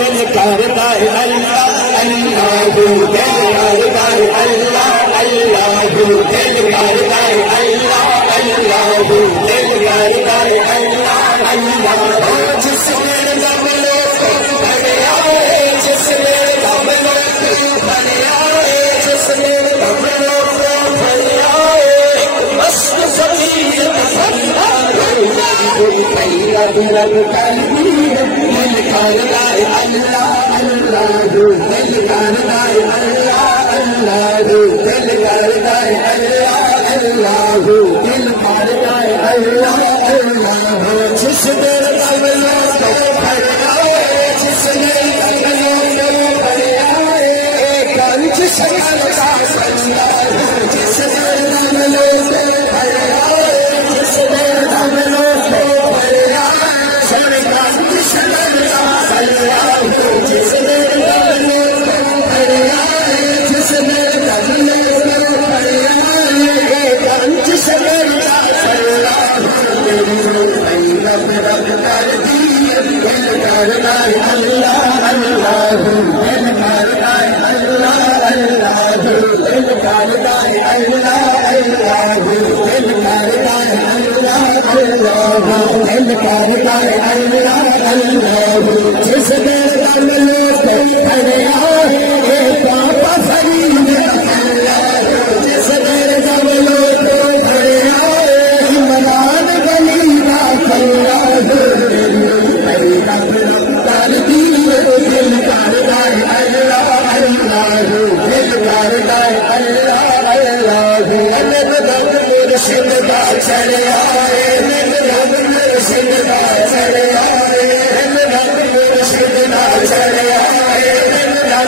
दिल करता है अल्लाह अल्लाह दिल करता है अल्लाह अल्लाह दिल करता है अल्लाह अल्लाह दिल करता है अल्लाह अल्लाह जिसने दम लो भरे आए जिसने दम लो भरे आए जिसने दम लो भरे आए मस्त ज़मीन पैरा रब कल्बी दिल करता है अल्लाह अल्लाह दिल करता है अल्लाह अल्लाह दिल करता है अल्लाह अल्लाह दिल करता है अल्लाह अल्लाह जिसने दम लो भरे आए जिसने दम लो भरे आए कंच सकल का संसार जिसने दम लो भरे आए जिसने दम लो भरे आए सरकार जिसने अल्लाह जिसने दम लो भरे आए जिसने दम लो भरे आए कंच सकल का संसार रब कर दी दिल करता है अल्लाह अल्लाह दिल करता है अल्लाह अल्लाह दिल करता है अल्लाह अल्लाह दिल करता है अल्लाह अल्लाह दिल करता है अल्लाह अल्लाह जिसने दम लो भरे आए पापा फरीद अल्लाह जिसने दम लो भरे आए इमरान गली का अल्लाह दिल करता है अल्लाह अल्लाह दिल करता है अल्लाह अल्लाह मुर्शिद का चले आए मुर्शिद का चले आए मुर्शिद का चले आए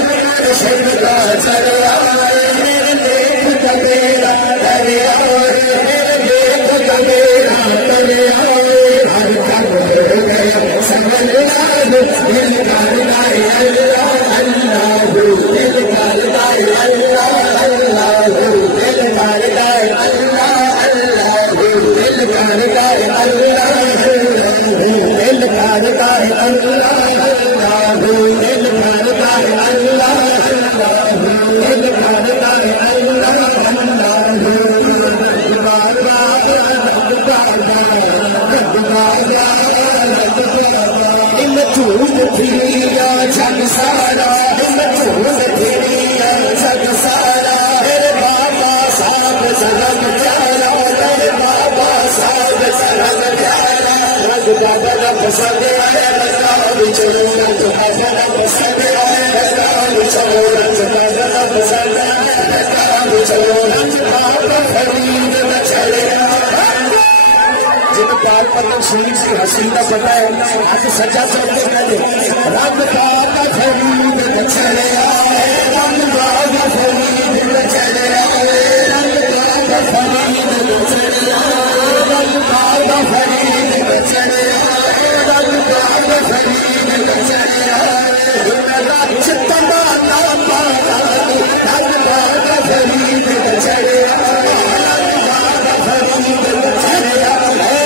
मुर्शिद का चले आए मेरे देख कबीरा चले आए मेरे देख कबीरा चले आए हर कब हो गया समझना दिल करता है अल्लाह अल्लाह दिल करता है अल्लाह अल्लाह दिल करता है अल्लाह अल्लाह दिल करता है अल्लाह दिल करता है अल्लाह अल्लाह दिल करता है अल्लाह दिल करता है अल्लाह झूठ फिरिया जग सारा झूठ फिरिया जग सारा मेरे बाबा साहब सरग प्यारा मेरे बाबा साहब सरग प्यारा रग दादा पसंद आए रगा बिचरो रग दादा पसंद आए रगा बिचरो रग दादा पसंद आए रगा बिचरो रग बाबा फरीद न चले प्यार पतन शरीर से हसीन का पता है आज सजा चलते पहले रब बाबा फरीद न चले आए रब बाबा फरीद न चले आए रब बाबा फरीद न चले आए रब बाबा फरीद न चले आए रब बाबा फरीद न चले आए चित्तमा ना पारा रब बाबा फरीद न चले आए रब बाबा फरीद न चले आए रब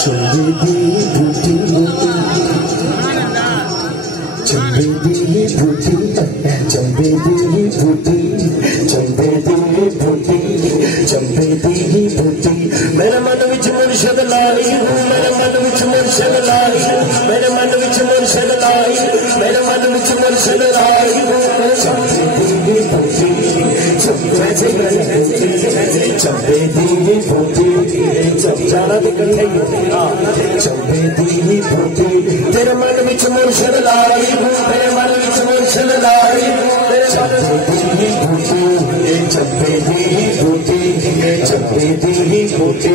चंबे दी बूटी चंबे दी बूटी चंबे दी बूटी चंबे दी बूटी चंबे दी बूटी मेरे मन विच मुर्शद लाई मेरे मन विच मुर्शद लाई मेरे मन विच मुर्शद लाई मेरे मन विच मुर्शद लाई चंबे दी बूटी चंबे दी बूटी जाना भी कट्ठे चंबे दी बूटी तेरे मन विच मुर्शद लाई मेरे मन विच मुर्शद लाई चंबे दी बूटी चंबे दी बूटी चंबे दी बूटी।